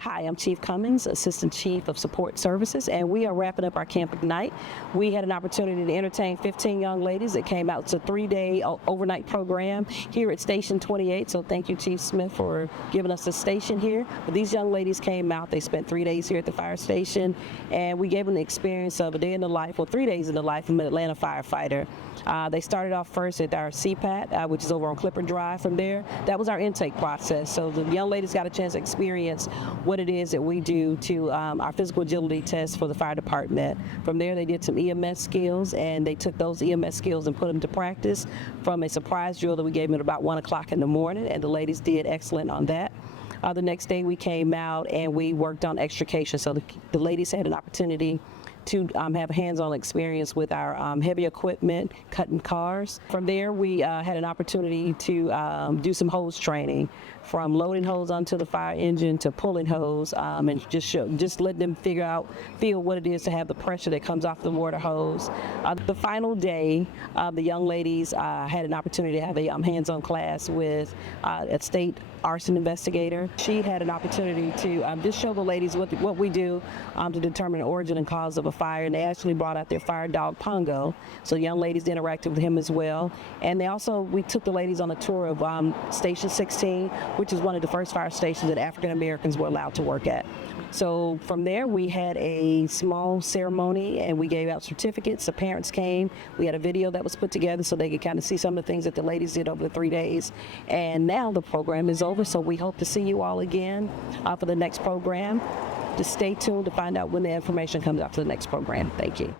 Hi, I'm Chief Cummings, Assistant Chief of Support Services, and we are wrapping up our Camp Ignite. We had an opportunity to entertain 15 young ladies that came out. It's a 3-day overnight program here at Station 28, so thank you, Chief Smith, for giving us a station here. But these young ladies came out, they spent 3 days here at the fire station, and we gave them the experience of a day in the life, well, 3 days in the life of an Atlanta firefighter. They started off first at our CPAT, which is over on Clipper Drive. From there, that was our intake process. So the young ladies got a chance to experience what it is that we do to our physical agility test for the fire department. From there, they did some EMS skills, and they took those EMS skills and put them to practice from a surprise drill that we gave them at about 1 o'clock in the morning, and the ladies did excellent on that. The next day we came out and we worked on extrication. So the ladies had an opportunity to have hands-on experience with our heavy equipment, cutting cars. From there, we had an opportunity to do some hose training, from loading hose onto the fire engine to pulling hose, and just let them feel what it is to have the pressure that comes off the water hose. The final day, the young ladies had an opportunity to have a hands-on class with a state arson investigator. She had an opportunity to just show the ladies what we do to determine the origin and cause of a fire, and they actually brought out their fire dog Pongo, so the young ladies interacted with him as well. And we took the ladies on a tour of Station 16, which is one of the first fire stations that African Americans were allowed to work at. So from there, we had a small ceremony and we gave out certificates. The parents came. We had a video that was put together so they could kind of see some of the things that the ladies did over the 3 days. And now the program is over, so we hope to see you all again for the next program. Just stay tuned to find out when the information comes out for the next program. Thank you.